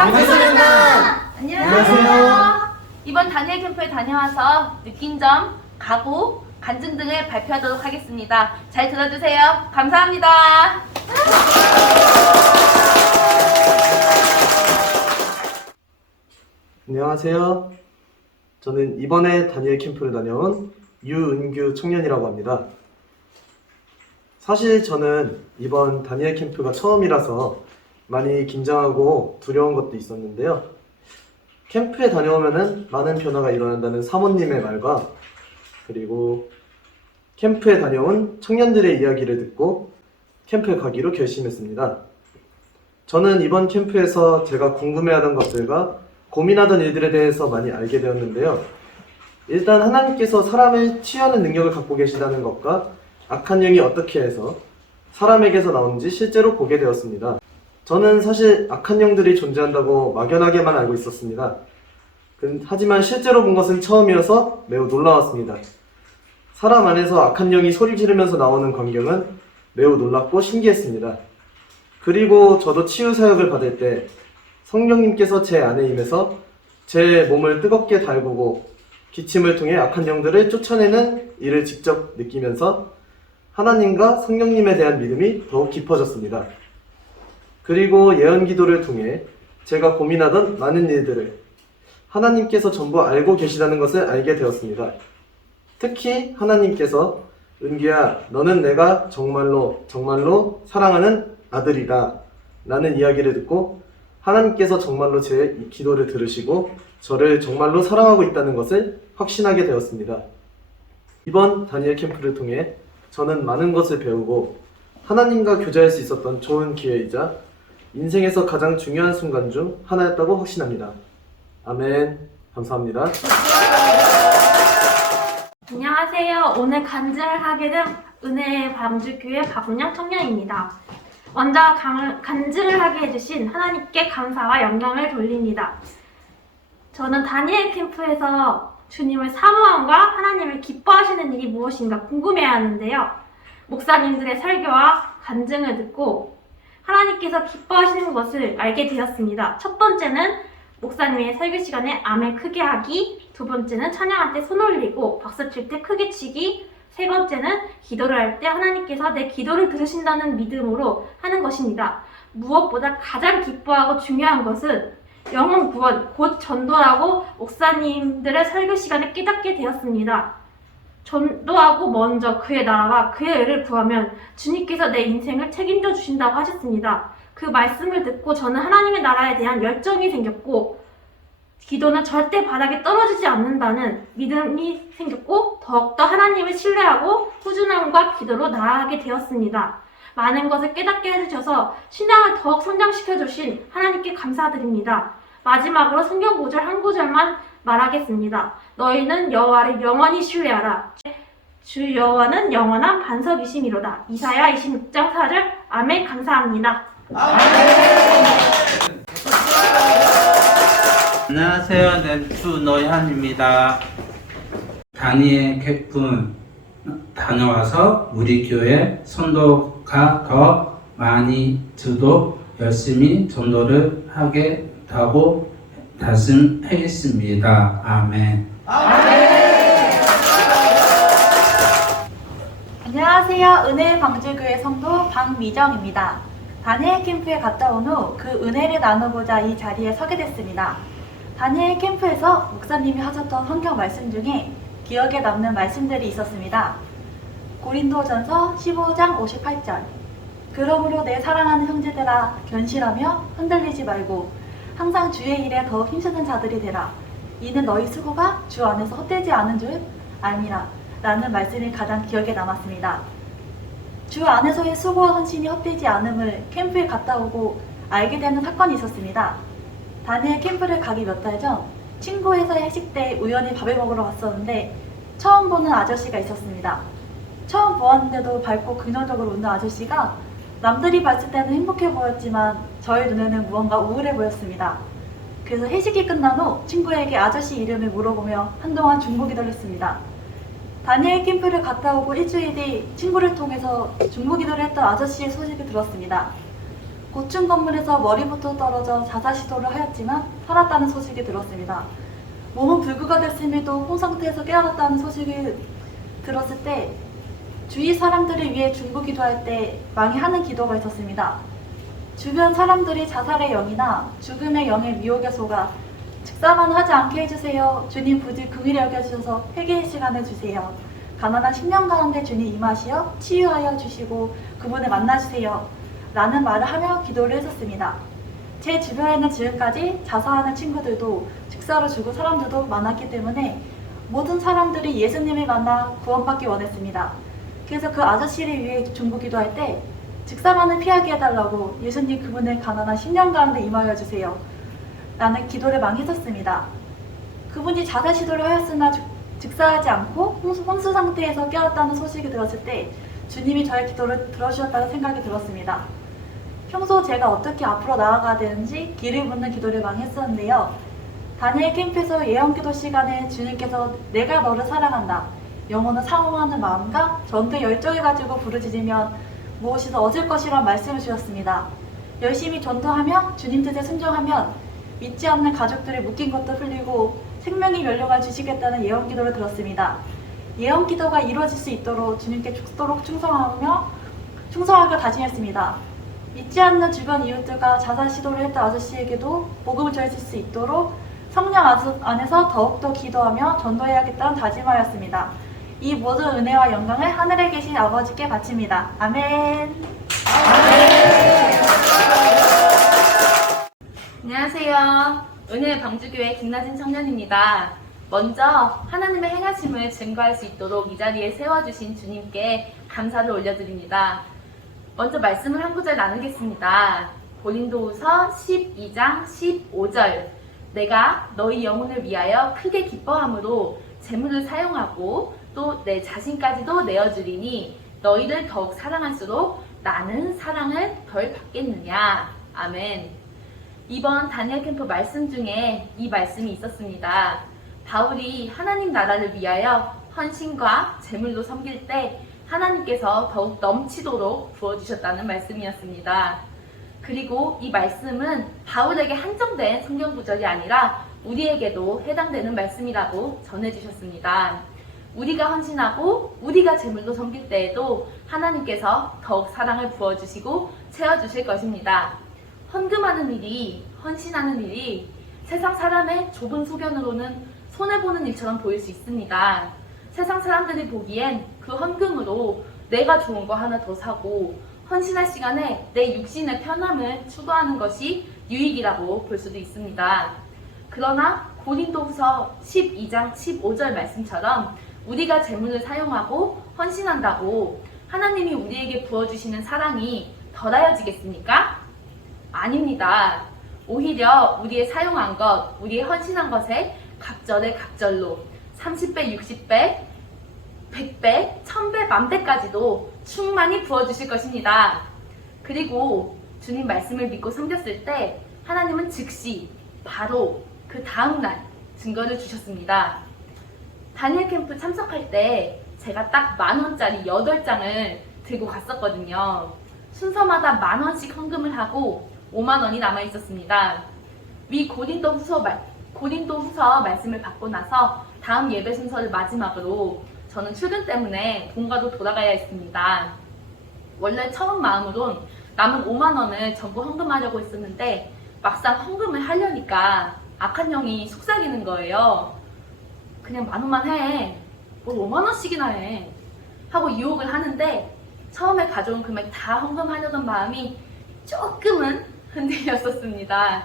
반갑습니다. 안녕하세요. 이번 다니엘 캠프에 다녀와서 느낀 점, 각오, 간증 등을 발표하도록 하겠습니다. 잘 들어주세요. 감사합니다. 안녕하세요. 저는 이번에 다니엘 캠프를 다녀온 유은규 청년이라고 합니다. 사실 저는 이번 다니엘 캠프가 처음이라서 많이 긴장하고 두려운 것도 있었는데요. 캠프에 다녀오면은 많은 변화가 일어난다는 사모님의 말과 그리고 캠프에 다녀온 청년들의 이야기를 듣고 캠프에 가기로 결심했습니다. 저는 이번 캠프에서 제가 궁금해하던 것들과 고민하던 일들에 대해서 많이 알게 되었는데요. 일단 하나님께서 사람을 치유하는 능력을 갖고 계시다는 것과 악한 영이 어떻게 해서 사람에게서 나오는지 실제로 보게 되었습니다. 저는 사실 악한 영들이 존재한다고 막연하게만 알고 있었습니다. 하지만 실제로 본 것은 처음이어서 매우 놀라웠습니다. 사람 안에서 악한 영이 소리 지르면서 나오는 광경은 매우 놀랍고 신기했습니다. 그리고 저도 치유 사역을 받을 때 성령님께서 제 안에 임해서 제 몸을 뜨겁게 달구고 기침을 통해 악한 영들을 쫓아내는 일을 직접 느끼면서 하나님과 성령님에 대한 믿음이 더욱 깊어졌습니다. 그리고 예언 기도를 통해 제가 고민하던 많은 일들을 하나님께서 전부 알고 계시다는 것을 알게 되었습니다. 특히 하나님께서 은규야, 너는 내가 정말로 사랑하는 아들이다 라는 이야기를 듣고 하나님께서 정말로 제 기도를 들으시고 저를 정말로 사랑하고 있다는 것을 확신하게 되었습니다. 이번 다니엘 캠프를 통해 저는 많은 것을 배우고 하나님과 교제할 수 있었던 좋은 기회이자 인생에서 가장 중요한 순간 중 하나였다고 확신합니다. 아멘. 감사합니다. 안녕하세요. 오늘 간증을 하게 된 은혜의 방주교회 박은영 청년입니다. 먼저 간증을 하게 해주신 하나님께 감사와 영광을 돌립니다. 저는 다니엘 캠프에서 주님을 사모함과 하나님을 기뻐하시는 일이 무엇인가 궁금해하는데요. 목사님들의 설교와 간증을 듣고 하나님께서 기뻐하시는 것을 알게 되었습니다. 첫 번째는 목사님의 설교 시간에 아멘 크게 하기, 두 번째는 찬양할 때 손 올리고 박수 칠 때 크게 치기, 세 번째는 기도를 할 때 하나님께서 내 기도를 들으신다는 믿음으로 하는 것입니다. 무엇보다 가장 기뻐하고 중요한 것은 영혼 구원, 곧 전도라고 목사님들의 설교 시간에 깨닫게 되었습니다. 전도하고 먼저 그의 나라와 그의 의를 구하면 주님께서 내 인생을 책임져 주신다고 하셨습니다. 그 말씀을 듣고 저는 하나님의 나라에 대한 열정이 생겼고 기도는 절대 바닥에 떨어지지 않는다는 믿음이 생겼고 더욱더 하나님을 신뢰하고 꾸준함과 기도로 나아가게 되었습니다. 많은 것을 깨닫게 해주셔서 신앙을 더욱 성장시켜 주신 하나님께 감사드립니다. 마지막으로 성경 구절 한 구절만 말하겠습니다. 너희는 여호와를 영원히 신뢰하라. 주 여호와는 영원한 반석이심이로다. 이사야 26장 4절. 아멘. 감사합니다. 안녕하세요. 네, 주노현입니다. 다니엘 캠프 다녀와서 우리 교회 선도가 더 많이 저도 열심히 전도를 하겠다고 다짐하겠습니다. 아멘. 안녕하세요. 은혜의 방주교회 성도 박미정입니다. 다니엘 캠프에 갔다 온 후 그 은혜를 나누고자 이 자리에 서게 됐습니다. 다니엘 캠프에서 목사님이 하셨던 성경 말씀 중에 기억에 남는 말씀들이 있었습니다. 고린도전서 15장 58절. 그러므로 내 사랑하는 형제들아 견실하며 흔들리지 말고 항상 주의 일에 더욱 힘쓰는 자들이 되라. 이는 너희 수고가 주 안에서 헛되지 않은 줄 알미라. 라는 말씀이 가장 기억에 남았습니다. 주 안에서의 수고와 헌신이 헛되지 않음을 캠프에 갔다 오고 알게 되는 사건이 있었습니다. 다니엘 캠프를 가기 몇 달 전 친구 회사의 회식 때 우연히 밥을 먹으러 갔었는데 처음 보는 아저씨가 있었습니다. 처음 보았는데도 밝고 긍정적으로 웃는 아저씨가 남들이 봤을 때는 행복해 보였지만 저의 눈에는 무언가 우울해 보였습니다. 그래서 회식이 끝난 후 친구에게 아저씨 이름을 물어보며 한동안 중보기도를 했습니다. 다니엘 캠프를 갔다 오고 일주일 뒤 친구를 통해서 중보기도를 했던 아저씨의 소식을 들었습니다. 고층 건물에서 머리부터 떨어져 자살 시도를 하였지만 살았다는 소식이 들었습니다. 몸은 불구가 됐음에도 혼 상태에서 깨어났다는 소식을 들었을 때 주위 사람들을 위해 중보 기도할 때 망해하는 기도가 있었습니다. 주변 사람들이 자살의 영이나 죽음의 영의 미혹에 속아 즉사만 하지 않게 해주세요. 주님 부디 긍휼히 여겨주셔서 회개의 시간을 주세요. 가난한 10년 가운데 주님 임하시어 치유하여 주시고 그분을 만나주세요. 라는 말을 하며 기도를 했었습니다. 제 주변에는 지금까지 자살하는 친구들도 즉사로 죽은 사람들도 많았기 때문에 모든 사람들이 예수님을 만나 구원받기 원했습니다. 그래서 그 아저씨를 위해 중보 기도할 때 즉사만을 피하게 해달라고 예수님 그분의 가난한 10년 가운데 임하여 주세요. 라는 기도를 많이 했었습니다. 그분이 자살 시도를 하였으나 즉사하지 않고 혼수 상태에서 깨었다는 소식이 들었을 때 주님이 저의 기도를 들어주셨다는 생각이 들었습니다. 평소 제가 어떻게 앞으로 나아가야 되는지 길을 묻는 기도를 많이 했었는데요. 다니엘 캠프에서 예언기도 시간에 주님께서 내가 너를 사랑한다. 영혼을 사모하는 마음과 전도의 열정을 가지고 부르짖으면 무엇이든 얻을 것이란 말씀을 주셨습니다. 열심히 전도하며 주님 뜻에 순종하면 믿지 않는 가족들의 묶인 것도 풀리고 생명의 연료가 주시겠다는 예언기도를 들었습니다. 예언기도가 이루어질 수 있도록 주님께 죽도록 충성하고 다짐했습니다. 믿지 않는 주변 이웃들과 자살 시도를 했던 아저씨에게도 복음을 전해줄 수 있도록 성령 안에서 더욱더 기도하며 전도해야겠다는 다짐하였습니다. 이 모든 은혜와 영광을 하늘에 계신 아버지께 바칩니다. 아멘. 안녕하세요. 은혜 방주교회 김나진 청년입니다. 먼저 하나님의 행하심을 증거할 수 있도록 이 자리에 세워주신 주님께 감사를 올려드립니다. 먼저 말씀을 한 구절 나누겠습니다. 고린도후서 12장 15절 내가 너희 영혼을 위하여 크게 기뻐함으로 재물을 사용하고 또 내 자신까지도 내어주리니 너희를 더욱 사랑할수록 나는 사랑을 덜 받겠느냐. 아멘. 이번 다니엘 캠프 말씀 중에 이 말씀이 있었습니다. 바울이 하나님 나라를 위하여 헌신과 재물로 섬길 때 하나님께서 더욱 넘치도록 부어주셨다는 말씀이었습니다. 그리고 이 말씀은 바울에게 한정된 성경 구절이 아니라 우리에게도 해당되는 말씀이라고 전해주셨습니다. 우리가 헌신하고 우리가 재물로 섬길 때에도 하나님께서 더욱 사랑을 부어주시고 채워주실 것입니다. 헌금하는 일이, 헌신하는 일이 세상 사람의 좁은 소견으로는 손해보는 일처럼 보일 수 있습니다. 세상 사람들이 보기엔 그 헌금으로 내가 좋은 거 하나 더 사고 헌신할 시간에 내 육신의 편함을 추구하는 것이 유익이라고 볼 수도 있습니다. 그러나 고린도후서 12장 15절 말씀처럼 우리가 재물을 사용하고 헌신한다고 하나님이 우리에게 부어주시는 사랑이 덜하여지겠습니까? 아닙니다. 오히려 우리의 사용한 것, 우리의 헌신한 것에 각절에 각절로 30배, 60배, 100배, 1000배, 만배까지도 충만히 부어주실 것입니다. 그리고 주님 말씀을 믿고 섬겼을 때 하나님은 즉시 바로 그 다음날 증거를 주셨습니다. 다니엘 캠프 참석할 때 제가 딱 10,000원짜리 8장을 들고 갔었거든요. 순서마다 10,000원씩 헌금을 하고 50,000원이 남아 있었습니다. 위 고린도후서 말씀을 받고 나서 다음 예배 순서를 마지막으로 저는 출근 때문에 본가로 돌아가야 했습니다. 원래 처음 마음으론 남은 50,000원을 전부 헌금하려고 했었는데 막상 헌금을 하려니까 악한 영이 속삭이는 거예요. 그냥 10,000원만 해. 뭘 50,000원씩이나 해. 하고 유혹을 하는데 처음에 가져온 금액 다 헌금하려던 마음이 조금은 흔들렸었습니다.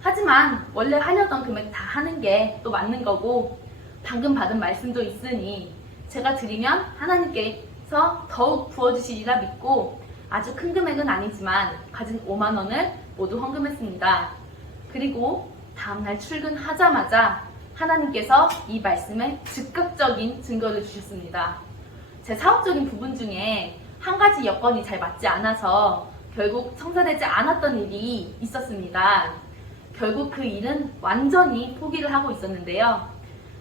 하지만 원래 하려던 금액 다 하는 게 또 맞는 거고 방금 받은 말씀도 있으니 제가 드리면 하나님께서 더욱 부어주시리라 믿고 아주 큰 금액은 아니지만 가진 50,000원을 모두 헌금했습니다. 그리고 다음날 출근하자마자 하나님께서 이 말씀에 즉각적인 증거를 주셨습니다. 제 사업적인 부분 중에 한 가지 여건이 잘 맞지 않아서 결국 성사되지 않았던 일이 있었습니다. 결국 그 일은 완전히 포기를 하고 있었는데요.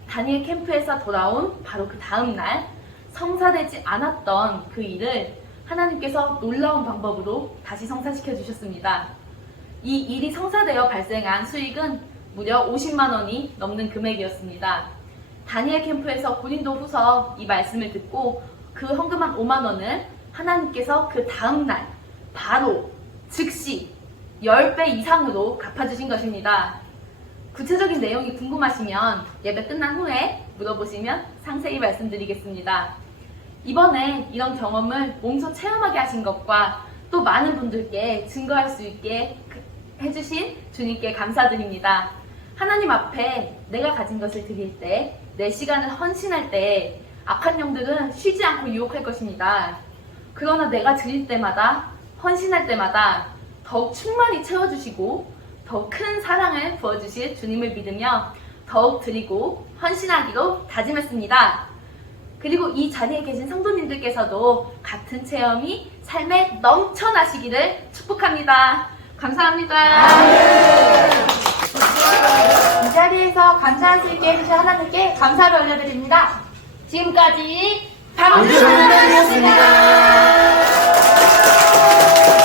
다니엘 캠프에서 돌아온 바로 그 다음날 성사되지 않았던 그 일을 하나님께서 놀라운 방법으로 다시 성사시켜 주셨습니다. 이 일이 성사되어 발생한 수익은 무려 50만 원이 넘는 금액이었습니다. 다니엘 캠프에서 고린도 후서 이 말씀을 듣고 그 헌금한 5만 원을 하나님께서 그 다음날 바로 즉시 10배 이상으로 갚아주신 것입니다. 구체적인 내용이 궁금하시면 예배 끝난 후에 물어보시면 상세히 말씀드리겠습니다. 이번에 이런 경험을 몸소 체험하게 하신 것과 또 많은 분들께 증거할 수 있게 해주신 주님께 감사드립니다. 하나님 앞에 내가 가진 것을 드릴 때, 내 시간을 헌신할 때 악한 영들은 쉬지 않고 유혹할 것입니다. 그러나 내가 드릴 때마다, 헌신할 때마다 더욱 충만히 채워주시고 더욱 큰 사랑을 부어주실 주님을 믿으며 더욱 드리고 헌신하기로 다짐했습니다. 그리고 이 자리에 계신 성도님들께서도 같은 체험이 삶에 넘쳐나시기를 축복합니다. 감사합니다. 이 자리에서 감사할 수 있게 해주신 하나님께 감사를 올려드립니다. 지금까지 방주천년이었습니다.